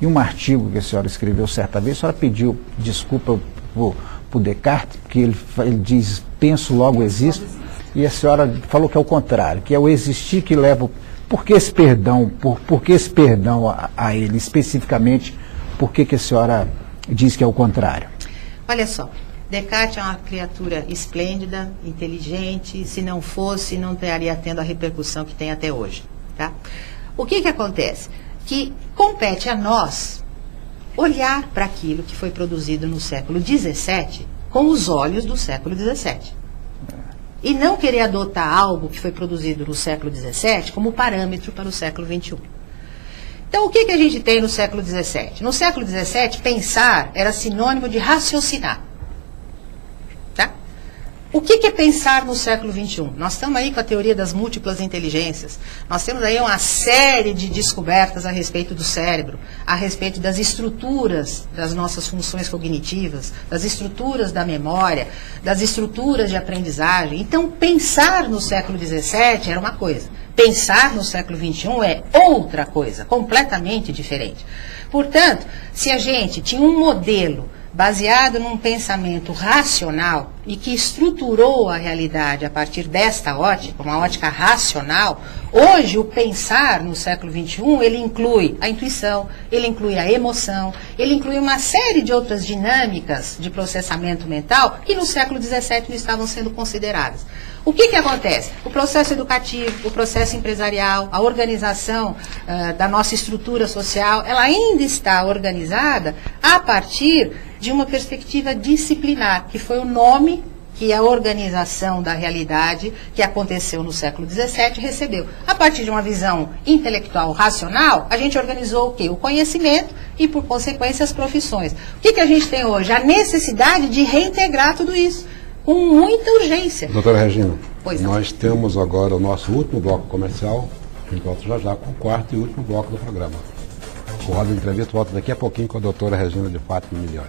Em um artigo que a senhora escreveu certa vez, a senhora pediu desculpa por Descartes, porque ele diz, penso, logo existo, e a senhora falou que é o contrário, que é o existir que leva... Por que esse perdão? Por que esse perdão a ele especificamente? Por que a senhora diz que é o contrário? Olha só, Descartes é uma criatura esplêndida, inteligente, se não fosse, não estaria tendo a repercussão que tem até hoje. Tá? O que acontece? Que compete a nós olhar para aquilo que foi produzido no século XVII com os olhos do século XVII. E não querer adotar algo que foi produzido no século XVII como parâmetro para o século XXI. Então, o que a gente tem no século XVII? No século XVII, pensar era sinônimo de raciocinar. Tá? O que é pensar no século XXI? Nós estamos aí com a teoria das múltiplas inteligências. Nós temos aí uma série de descobertas a respeito do cérebro, a respeito das estruturas das nossas funções cognitivas, das estruturas da memória, das estruturas de aprendizagem. Então, pensar no século XVII era uma coisa. Pensar no século XXI é outra coisa, completamente diferente. Portanto, se a gente tinha um modelo baseado num pensamento racional e que estruturou a realidade a partir desta ótica, uma ótica racional, hoje o pensar no século XXI, ele inclui a intuição, ele inclui a emoção, ele inclui uma série de outras dinâmicas de processamento mental que no século XVII não estavam sendo consideradas. O que acontece? O processo educativo, o processo empresarial, a organização da nossa estrutura social, ela ainda está organizada a partir de uma perspectiva disciplinar, que foi o nome que a organização da realidade que aconteceu no século XVII recebeu. A partir de uma visão intelectual racional, a gente organizou o quê? O conhecimento e, por consequência, as profissões. O que a gente tem hoje? A necessidade de reintegrar tudo isso, com muita urgência. Doutora Regina, pois nós temos agora o nosso último bloco comercial, a gente volta já com o quarto e último bloco do programa. O Roda de Entrevista volta daqui a pouquinho com a doutora Regina de Fátima Milioli.